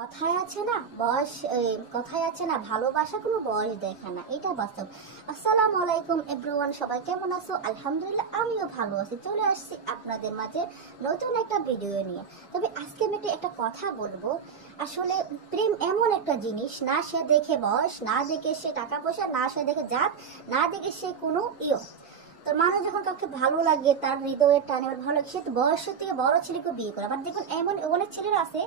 কথায় আছে না বয়স, কথায় আছে না ভালোবাসা কোনো বয়স দেখে না, এটা বাস্তব। আসসালামু আলাইকুম এভরিওয়ান, সবাই কেমন আছো? আলহামদুলিল্লাহ আমিও ভালো আছি। চলে আসছি আপনাদের মাঝে নতুন একটা ভিডিও নিয়ে। তবে আজকে আমি একটা কথা বলবো। আসলে প্রেম এমন একটা জিনিস, না সে দেখে বয়স, না দেখে সে টাকা পয়সা, না সে দেখে জাত, না দেখে সে কোনো তো মানুষ যখন কাউকে ভালো লাগে, তার হৃদয়ের টানে ভালো লাগে, সে তো বয়সের থেকে বড় ছেলেকে বিয়ে করে। আবার দেখুন এমন অনেক ছেলেরা আছে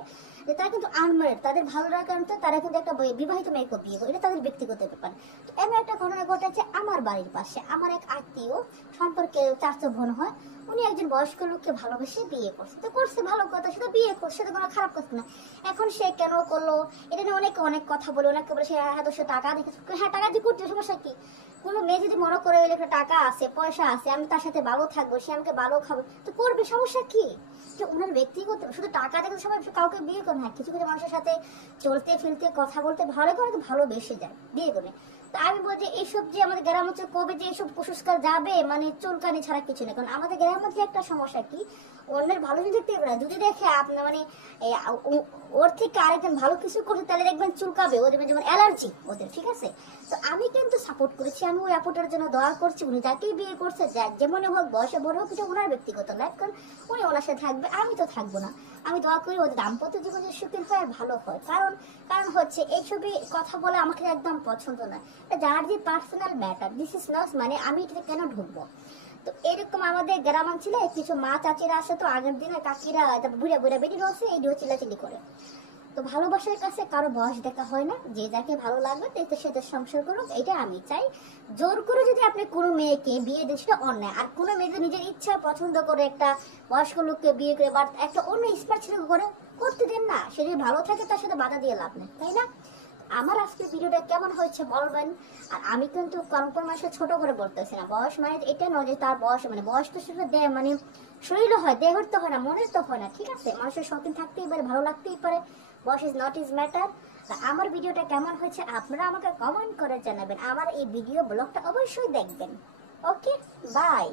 যে তারা কিন্তু আনম্যারিড, তাদের ভালো লাগার কারণে তারা কিন্তু একটা বিবাহিত মেয়েকে বিয়ে করে, এটা তাদের ব্যক্তিগত ব্যাপার। তো এমন একটা ঘটনা ঘটেছে আমার বাড়ির পাশে। আমার এক আত্মীয় সম্পর্কে চাচাতো বোন হয়, উনি একজন বয়স্ক লোককে ভালোবেসে বিয়ে করছে। তো করছে, ভালো কথা, সেটা বিয়ে করছে, সেটা কোনো খারাপ কথা না। এখন সে কেন করলো এটা নিয়ে অনেকে অনেক কথা বলে, অনেকে বলে সে এত সে টাকা দেখে, হ্যাঁ টাকা দিয়ে করতে সমস্যা কি? কোনো মেয়ে যদি মনে করে একটা টাকা আছে, পয়সা আছে, আমি তার সাথে ভালো থাকবো, সে আমাকে ভালো খাবে, তো করবে, সমস্যা কি? যে ওনার ব্যক্তিগত, শুধু টাকা দেখে সবাই কাউকে বিয়ে করে না। কিছু কিছু মানুষের সাথে চলতে ফিরতে কথা বলতে ভালো করে ভালোবেসে যায় বিয়ে করে। তো আমি বলছি এইসব যে আমাদের গ্রাম অঞ্চল কবে যে এইসব কুসংস্কার যাবে, মানে চুলকানি ছাড়া কিছু না। কারণ আমাদের গ্রাম অঞ্চলে একটা সমস্যা কি, অন্যের ভালো যদি দেখতে পারে, যদি দেখে আপনার মানে ওর থেকে আরেকজন ভালো কিছু করছে, তাহলে দেখবেন চুলকাবে, ও দেখবেন যেমন অ্যালার্জি ওদের, ঠিক আছে? তো আমি কিন্তু সাপোর্ট করেছি, আমি ওই আপুটার জন্য দোয়া করছি। উনি যাকেই বিয়ে করছে, যেমনই হোক, বয়সে বড় হোক, এটা ওনার ব্যক্তিগত লাইফ। কারণ উনি ওনার সাথে থাকবে, আমি তো থাকবো না। আমি দোয়া করি ওদের দাম্পত্য জীবন যে সুখের হয় আর ভালো হয়। কারণ কারণ হচ্ছে এই ছবি কথা বলে আমাকে একদম পছন্দ না। যার যে personal matter, this is not, মানে আমি এটাতে কেন ঢুকবো? তো এরকম আমাদের গ্রামাঞ্চলে কিছু মা চাচিরা আসে, তো আগের দিনে কাকিরা বুড়া বুড়া বেটি রয়েছে, এই চিল্লাচিল্লি করে। তো ভালোবাসার কাছে কারো বয়স দেখা হয় না, যে যাকে ভালো লাগবে তার সাথে সংসার করুক, এটা আমি চাই। জোর করে যদি আপনি কোনো মেয়েকে বিয়ে দেন, সেটা অন্যায়। আর কোনো মেয়ে যদি নিজের ইচ্ছা পছন্দ করে একটা বয়স্ক লোককে বিয়ে করে বা একটা অন্য স্মার্ট ছেলেকে করে, করতে দেন না। সে যদি ভালো থাকে তার সাথে বাধা দিয়ে লাভ নেই, তাই না? আমার আজকের ভিডিওটা কেমন হয়েছে বলবেন। আর আমি কিন্তু কোন মানুষকে ছোট করে বলতেছি না। বয়স মানে এটা নয় যে তার বয়স, মানে বয়স তো সেটা দেয়, মানে শরীরও হয়, দেহের তো হয় না, মনের তো হয় না, ঠিক আছে? মানুষের শৌখিন থাকতেই পারে, ভালো লাগতেই পারে, বয়স ইজ নট ইজ ম্যাটার। আমার ভিডিওটা কেমন হয়েছে আপনারা আমাকে কমেন্ট করে জানাবেন। আমার এই ভিডিও ব্লগটা অবশ্যই দেখবেন। ওকে, বাই।